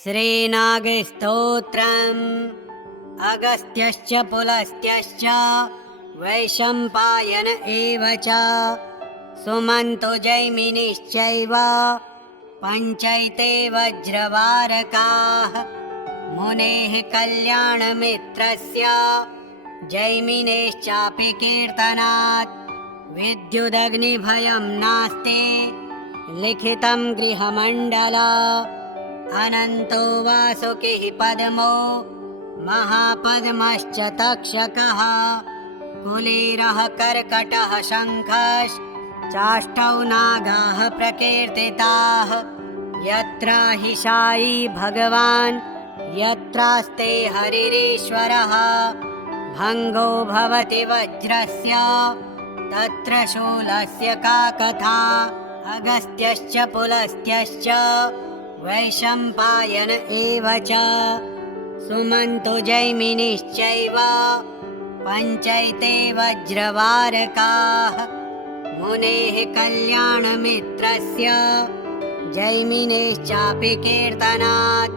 श्रीनागस्तोत्रम् अगस्त्यश्च पुलस्त्यश्च वैशम्पायन एव च सुमन्तो जैमिनिश्चैव पञ्चैते वज्रवारकाः मुनेः कल्याणमित्रस्य जैमिनेश्चापि कीर्तनात् विद्युदग्निभयं नास्ति लिखितं गृहमण्डला अनन्तो वासुकिः पद्मो महापद्मश्च तक्षकः कुलीरः कर्कटः शङ्खश्चाष्टौ नागाः प्रकीर्तिताः यत्राहि शायी भगवान् यत्रास्ते हरिरीश्वरः भङ्गो भवति वज्रस्य तत्र शूलस्य का कथा अगस्त्यश्च पुलस्त्यश्च वैशम्पायन एव च सुमन्तो जैमिनिश्चैव पञ्चैते वज्रवारकाः मुनेः कल्याणमित्रस्य जैमिनेश्चापि कीर्तनात्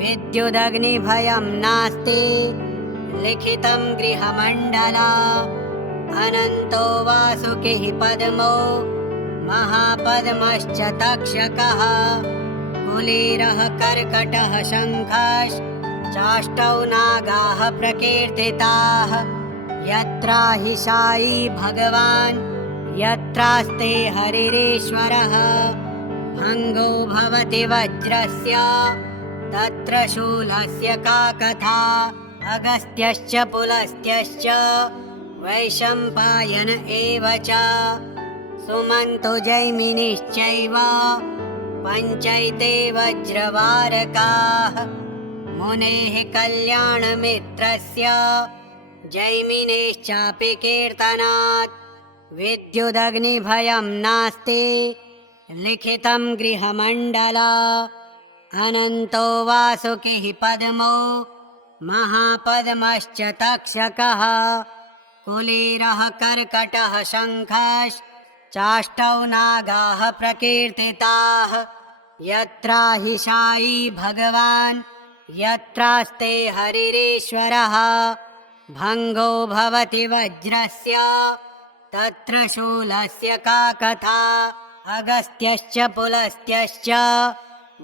विद्युदग्निभयं नास्ति लिखितं गृहमण्डला अनन्तो वासुकिः पद्मो महापद्मश्च तक्षकः कुलीरः कर्कटः शङ्खश्चाष्टौ नागाः प्रकीर्तिताः यत्राहि शायी भगवान् यत्रास्ते हरिरीश्वरः भङ्गो भवति वज्रस्य तत्र शूलस्य का कथा अगस्त्यश्च पुलस्त्यश्च वैशम्पायन एव च सुमन्तो जैमिनिश्चैव पञ्चैते वज्रवारकाः मुनेः कल्याणमित्रस्य जैमिनेश्चापि कीर्तनात् विद्युदग्निभयं नास्ति लिखितं गृहमण्डला अनन्तो वासुकिः पद्मो महापद्मश्च तक्षकः कुलीरः कर्कटः शङ्खश्चाष्टौ नागाः प्रकीर्तिताः यत्राहि शायी भगवान् यत्रास्ते हरिरीश्वरः भङ्गो भवति वज्रस्य तत्र शूलस्य का कथा अगस्त्यश्च पुलस्त्यश्च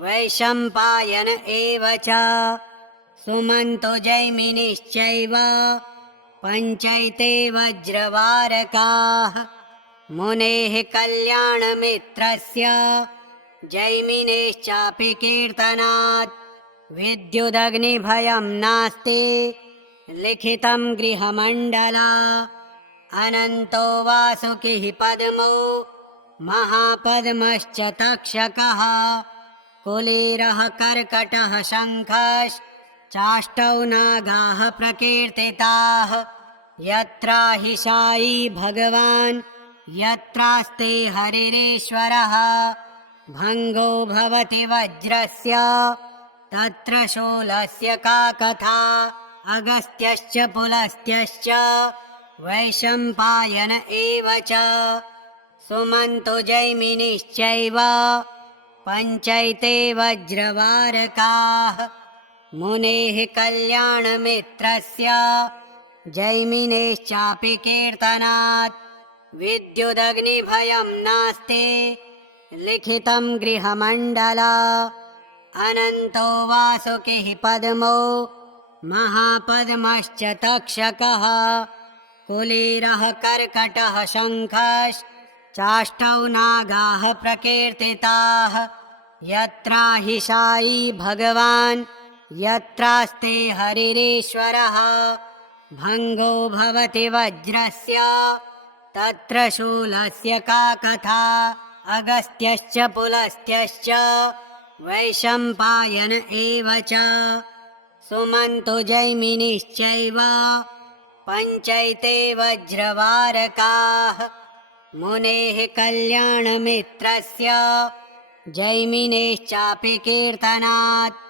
वैशम्पायन एव च सुमन्तो जैमिनिश्चैव पञ्चैते वज्रवारकाः मुनेः कल्याणमित्रस्य जैमिनेश्चापि कीर्तनात् विद्युदग्निभयं नास्ति लिखितं गृहमण्डला अनन्तो वासुकिः पद्मो महापद्मश्च तक्षकः कुलीरः कर्कटः शङ्खश्चाष्टौ नागाः प्रकीर्तिताः यत्राहि शायी भगवान् यत्रास्ते हरिरीश्वरः भङ्गो भवति वज्रस्य तत्र शूलस्य का कथा अगस्त्यश्च पुलस्त्यश्च वैशम्पायन एव च सुमन्तो जैमिनिश्चैव पञ्चैते वज्रवारकाः मुनेः कल्याणमित्रस्य जैमिनेश्चापि कीर्तनात् विद्युदग्निभयं नास्ति लिखितं गृहमण्डला अनन्तो वासुकिः पद्मो महापद्मश्च तक्षकः कुलीरः कर्कटः शङ्खश्चाष्टौ नागाः प्रकीर्तिताः यत्राहि शायी भगवान् यत्रास्ते हरिरीश्वरः भङ्गो भवति वज्रस्य तत्र शूलस्य का कथा अगस्त्यश्च पुलस्त्यश्च वैशम्पायन एव च सुमन्तो जैमिनिश्चैव पञ्चैते वज्रवारकाः मुनेः कल्याणमित्रस्य जैमिनेश्चापि कीर्तनात्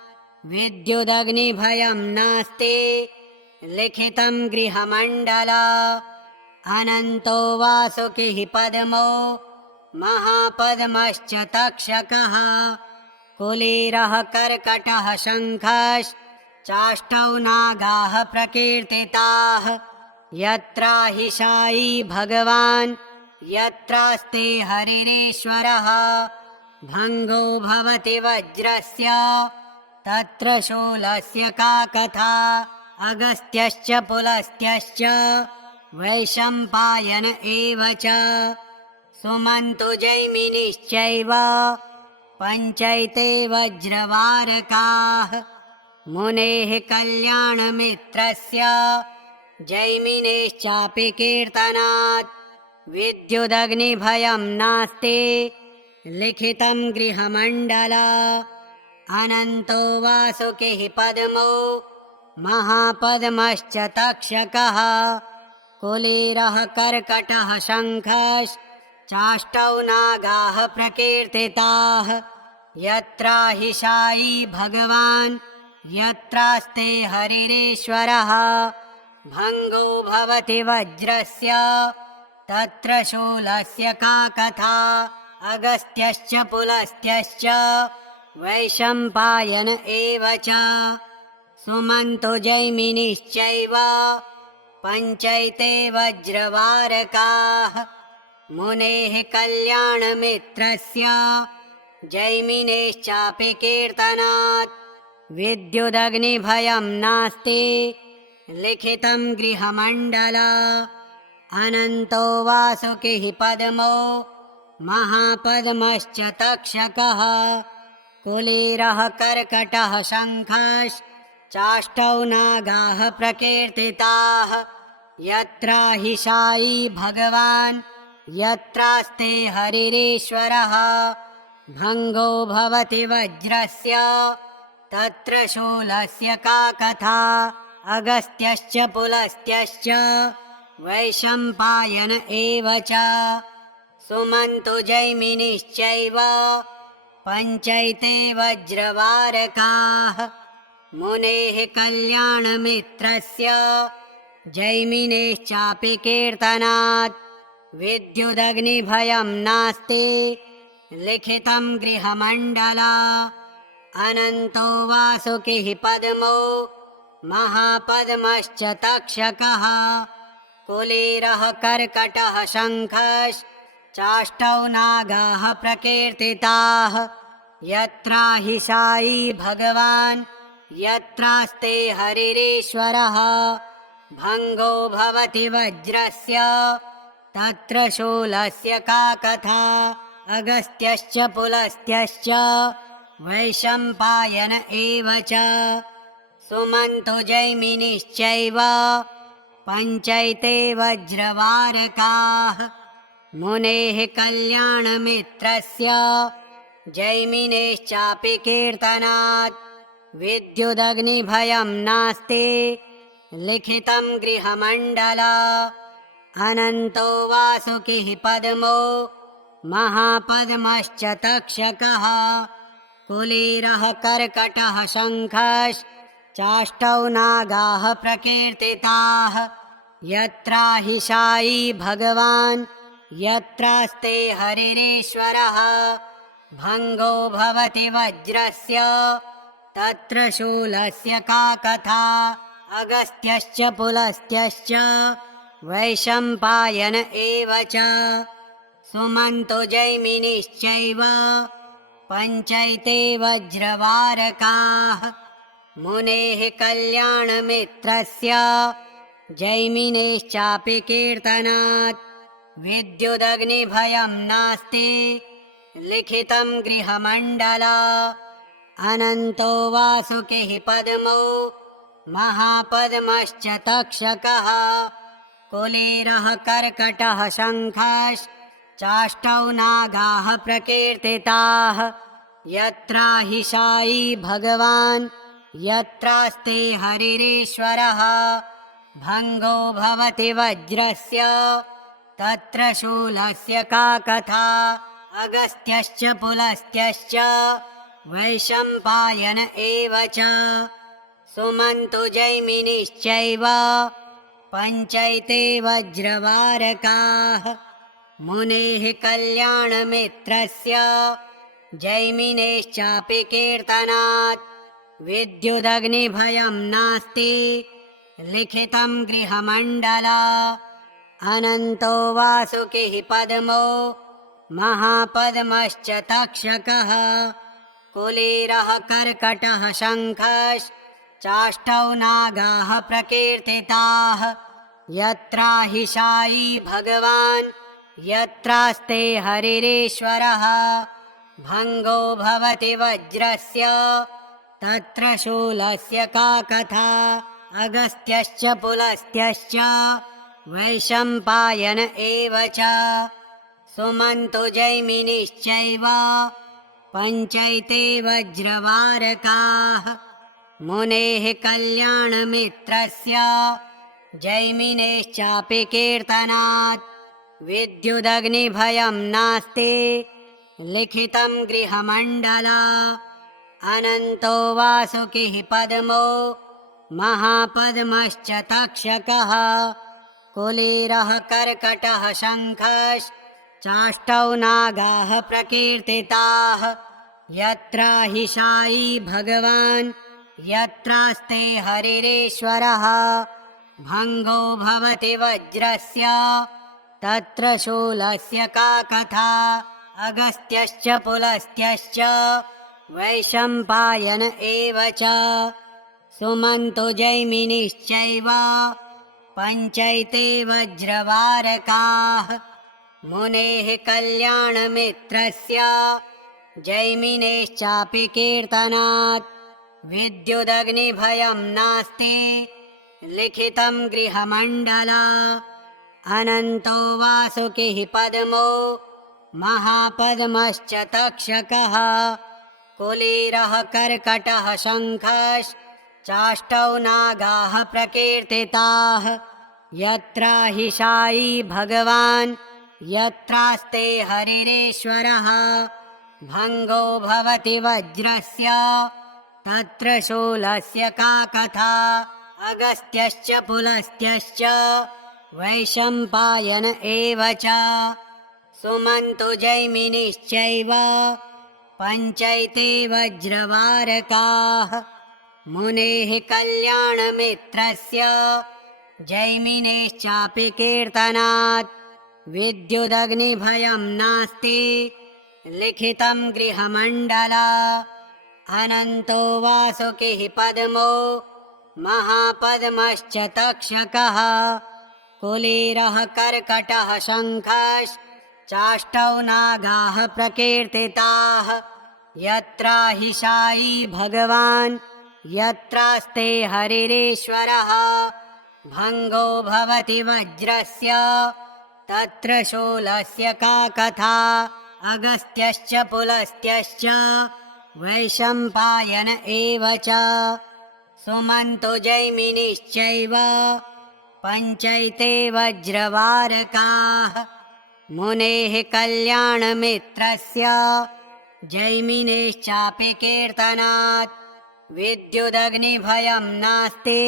विद्युदग्निभयं नास्ति लिखितं गृहमण्डला अनन्तो वासुकिः पद्मो महापद्मश्च तक्षकः कुलीरः कर्कटः शङ्खश्चाष्टौ नागाः प्रकीर्तिताः यत्राहिशायी भगवान् यत्रास्ते हरिरीश्वरः भङ्गो भवति वज्रस्य तत्र शूलस्य का कथा अगस्त्यश्च पुलस्त्यश्च वैशम्पायन एव च सुमन्तु जैमिनिश्चैव पञ्चैते वज्रवारकाः मुनेः कल्याणमित्रस्य जैमिनेश्चापि कीर्तनात् विद्युदग्निभयं नास्ति लिखितं गृहमण्डला अनन्तो वासुकिः पद्मो महापद्मश्च तक्षकः कुलीरः कर्कटः शङ्खश्चाष्टौ नागाः प्रकीर्तिताः यत्राहिशायी भगवान् यत्रास्ते हरिरीश्वरः भङ्गो भवति वज्रस्य तत्र शूलस्य का कथा अगस्त्यश्च पुलस्त्यश्च वैशम्पायन एव च सुमन्तु जैमिनिश्चैव पञ्चैते वज्रवारकाः मुनेः कल्याणमित्रस्य जैमिनेश्चापि कीर्तनात् विद्युदग्निभयं नास्ति लिखितं गृहमण्डला अनन्तो वासुकिः पद्मो महापद्मश्च तक्षकः कुलीरः कर्कटः शङ्खश्चाष्टौ नागाः प्रकीर्तिताः यत्राहिशायी भगवान् यत्रास्ते हरिरीश्वरः भङ्गो भवति वज्रस्य तत्र शूलस्य का कथा अगस्त्यश्च पुलस्त्यश्च वैशम्पायन एव च सुमन्तु जैमिनिश्चैव पञ्चैते वज्रवारकाः मुनेः कल्याणमित्रस्य जैमिनेश्चापि कीर्तनात् विद्युदग्निभयं नास्ति लिखितं गृहमण्डला अनन्तो वासुकिः पद्मो महापद्मश्च तक्षकः कुलीरः कर्कटः शङ्खश्चाष्टौ नागाः प्रकीर्तिताः यत्राहिशायी भगवान् यत्रास्ते हरिरीश्वरः भङ्गो भवति वज्रस्य तत्र शूलस्य का कथा अगस्त्यश्च पुलस्त्यश्च वैशम्पायन एव च सुमन्तु जैमिनिश्चैव पञ्चैते वज्रवारकाः मुनेः कल्याणमित्रस्य जैमिनेश्चापि कीर्तनात् विद्युदग्निभयं नास्ति लिखितं गृहमण्डला अनन्तो वासुकिः पद्मो महापद्मश्च तक्षकः कुलीरः कर्कटः शङ्खश्चाष्टौ नागाः प्रकीर्तिताः यत्राहिशायी भगवान् यत्रास्ते हरिरीश्वरः भङ्गो भवति वज्रस्य तत्र शूलस्य का कथा अगस्त्यश्च पुलस्त्यश्च वैशम्पायन एव च सुमन्तु जैमिनिश्चैव पञ्चैते वज्रवारकाः मुनेः कल्याणमित्रस्य जैमिनेश्चापि कीर्तनात् विद्युदग्निभयं नास्ति लिखितं गृहमण्डला अनन्तो वासुकिः पद्मो महापद्मश्च तक्षकः कुलीरः कर्कटः शङ्खश्चाष्टौ नागाः प्रकीर्तिताः यत्राहिशायी भगवान् यत्रास्ते हरिरीश्वरः भङ्गो भवति वज्रस्य तत्र शूलस्य का कथा अगस्त्यश्च पुलस्त्यश्च वैशम्पायन एव च सुमन्तु जैमिनिश्चैव पञ्चैते वज्रवारकाः मुनेः कल्याणमित्रस्य जैमिनेश्चापि कीर्तनात् विद्युदग्निभयं नास्ति लिखितं गृहमण्डला अनन्तो वासुकिः पद्मो महापद्मश्च तक्षकः कुलीरः कर्कटः शङ्खश्चाष्टौ नागाः प्रकीर्तिताः यत्राहिशायी भगवान् यत्रास्ते हरिरीश्वरः भङ्गो भवति वज्रस्य तत्र शूलस्य का कथा अगस्त्यश्च पुलस्त्यश्च वैशम्पायन एव च सुमन्तु जैमिनिश्चैव पञ्चैते वज्रवारकाः मुनेः कल्याणमित्रस्य जैमिनेश्चापि कीर्तनात् विद्युदग्निभयं नास्ति लिखितं गृहमण्डला अनन्तो वासुकिः पद्मो महापद्मश्च तक्षकः कुलीरः कर्कटः शङ्खश्चाष्टौ नागाः प्रकीर्तिताः यत्राहिशायी भगवान् यत्रास्ते हरिरीश्वरः भङ्गो भवति वज्रस्य तत्र शूलस्य का कथा अगस्त्यश्च पुलस्त्यश्च वैशम्पायन एव च सुमन्तु जैमिनिश्चैव पञ्चैते वज्रवारकाः मुनेः कल्याणमित्रस्य जैमिनेश्चापि कीर्तनात् विद्युदग्निभयं नास्ति लिखितं गृहमण्डला अनन्तो वासुकिः पद्मो महापद्मश्च तक्षकः कुलीरः कर्कटः शङ्खश्चाष्टौ नागाः प्रकीर्तिताः यत्राहिशायी भगवान् यत्रास्ते हरिरीश्वरः भङ्गो भवति वज्रस्य तत्र शूलस्य का कथा अगस्त्यश्च पुलस्त्यश्च वैशम्पायन एव च सुमन्तु जैमिनिश्चैव पञ्चैते वज्रवारकाः मुनेः कल्याणमित्रस्य जैमिनेश्चापि कीर्तनात् विद्युदग्निभयं नास्ति लिखितं गृहमण्डला अनन्तो वासुकिः पद्मो महापद्मश्च तक्षकः कुलीरः कर्कटः शङ्खश्चाष्टौ नागाः प्रकीर्तिताः यत्राहिशायी भगवान् यत्रास्ते हरिरीश्वरः भङ्गो भवति वज्रस्य तत्र शूलस्य का कथा अगस्त्यश्च पुलस्त्यश्च वैशम्पायन एव च सुमन्तु जैमिनिश्चैव पञ्चैते वज्रवारकाः मुनेः कल्याणमित्रस्य जैमिनेश्चापि कीर्तनात् विद्युदग्निभयं नास्ति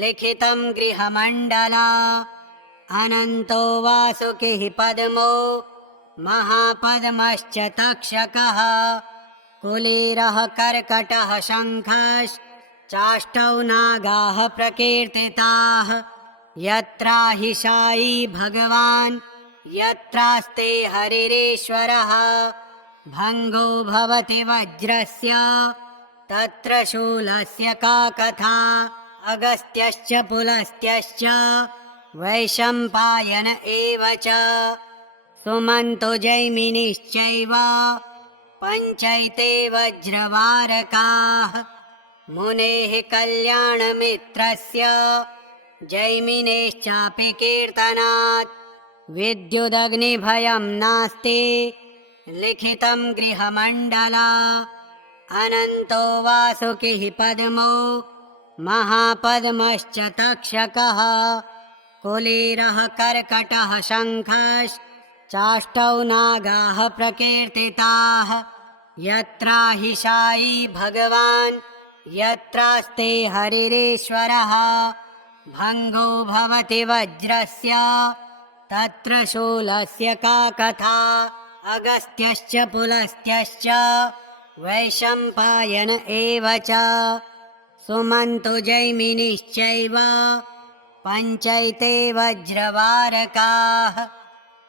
लिखितं गृहमण्डला अनन्तो वासुकिः पद्मो महापद्मश्च तक्षकः कुलीरः कर्कटः शङ्खश्चाष्टौ नागाः प्रकीर्तिताः यत्राहिशायी भगवान् यत्रास्ते हरिरीश्वरः भङ्गो भवति वज्रस्य तत्र शूलस्य का कथा अगस्त्यश्च पुलस्त्यश्च वैशम्पायन एव च सुमन्तु जैमिनिश्चैव पञ्चैते वज्रवारकाः मुनेः कल्याणमित्रस्य जैमिनेश्चापि कीर्तनात् विद्युदग्निभयं नास्ति लिखितं गृहमण्डला अनन्तो वासुकिः पद्मो महापद्मश्च तक्षकः कुलीरः कर्कटः शङ्खश्चाष्टौ नागाः प्रकीर्तिताः यत्राहिशायी भगवान् यत्रास्ते हरिरीश्वरः भङ्गो भवति वज्रस्य तत्र शूलस्य का कथा अगस्त्यश्च पुलस्त्यश्च वैशम्पायन एव च सुमन्तो जैमिनिश्चैव पञ्चैते वज्रवारकाः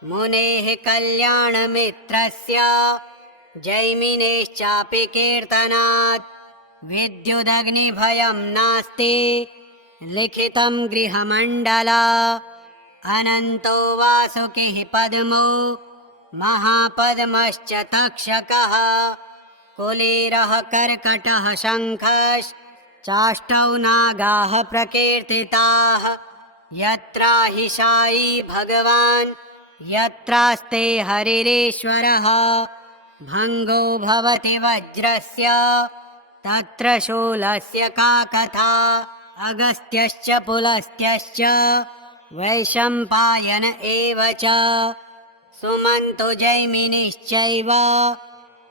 मुनेः कल्याणमित्रस्य जैमिनेश्चापि कीर्तनात् विद्युदग्निभयं नास्ति लिखितं गृहमण्डला अनन्तो वासुकिः पद्मो महापद्मश्च तक्षकः कुलीरः कर्कटः शङ्खश्चाष्टौ नागाः प्रकीर्तिताः यत्राहिशायी भगवान् यत्रास्ते हरिरीश्वरः भङ्गो भवति वज्रस्य तत्र शूलस्य का कथा अगस्त्यश्च पुलस्त्यश्च वैशम्पायन एव च सुमन्तो जैमिनिश्चैव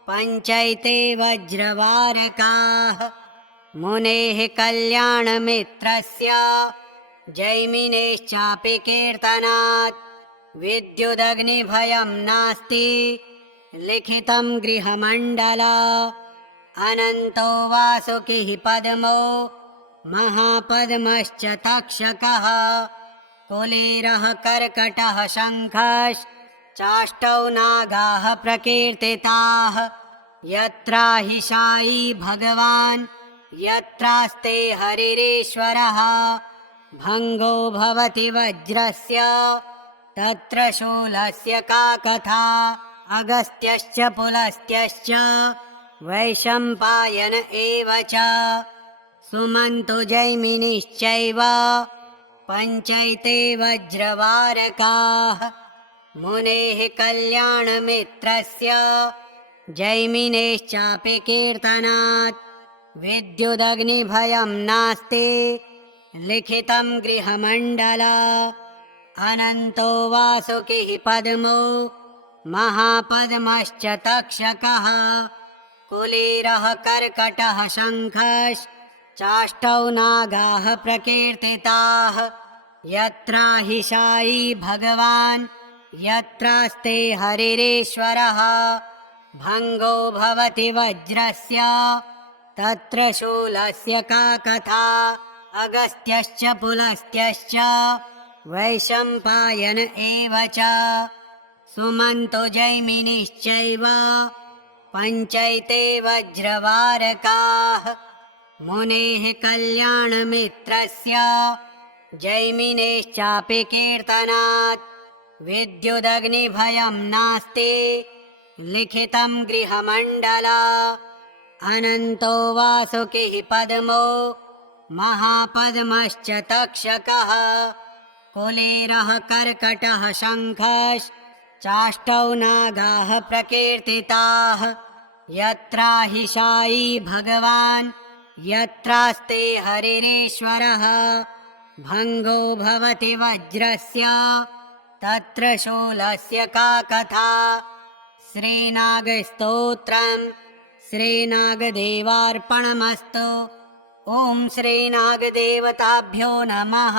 पञ्चैते वज्रवारकाः मुनेः कल्याणमित्रस्य जैमिनेश्चापि कीर्तनात् विद्युदग्निभयं नास्ति लिखितं गृहमण्डला अनन्तो वासुकिः पद्मो महापद्मश्च तक्षकः कुलीरः कर्कटः शङ्खश्चाष्टौ नागाः प्रकीर्तिताः यत्राहिशायी भगवान् यत्रास्ते हरिरीश्वरः भङ्गो भवति वज्रस्य तत्र शूलस्य का कथा अगस्त्यश्च पुलस्त्यश्च वैशम्पायन एव च सुमन्तो जैमिनिश्चैव पञ्चैते वज्रवारकाः मुनेः कल्याणमित्रस्य जैमिनेश्चापि कीर्तनात् विद्युदग्निभयं नास्ति लिखितं गृहमण्डला अनन्तो वासुकिः पद्मो महापद्मश्च तक्षकः कुलीरः कर्कटः शङ्खश्चाष्टौ नागाः प्रकीर्तिताः यत्राहिशायी भगवान् यत्रास्ते हरिरीश्वरः भङ्गो भवति वज्रस्य तत्र शूलस्य का कथा अगस्त्यश्च पुलस्त्यश्च वैशम्पायन एव च सुमन्तो जैमिनिश्चैव पञ्चैते वज्रवारकाः मुनेः कल्याणमित्रस्य जैमिनेश्चापि कीर्तनात् विद्युदग्निभयं नास्ति लिखितं गृहमण्डला अनन्तो वासुकिः पद्मो महापद्मश्च तक्षकः कुलीरः कर्कटः शङ्खश्चाष्टौ नागाः प्रकीर्तिताः यत्राहिशायी भगवान् यत्रास्ते हरिरीश्वरः भङ्गो भवति वज्रस्य तत्र शूलस्य का कथा श्रीनागस्तोत्रम् श्रीनागदेवार्पणमस्तु। ॐ श्रीनागदेवताभ्यो नमः।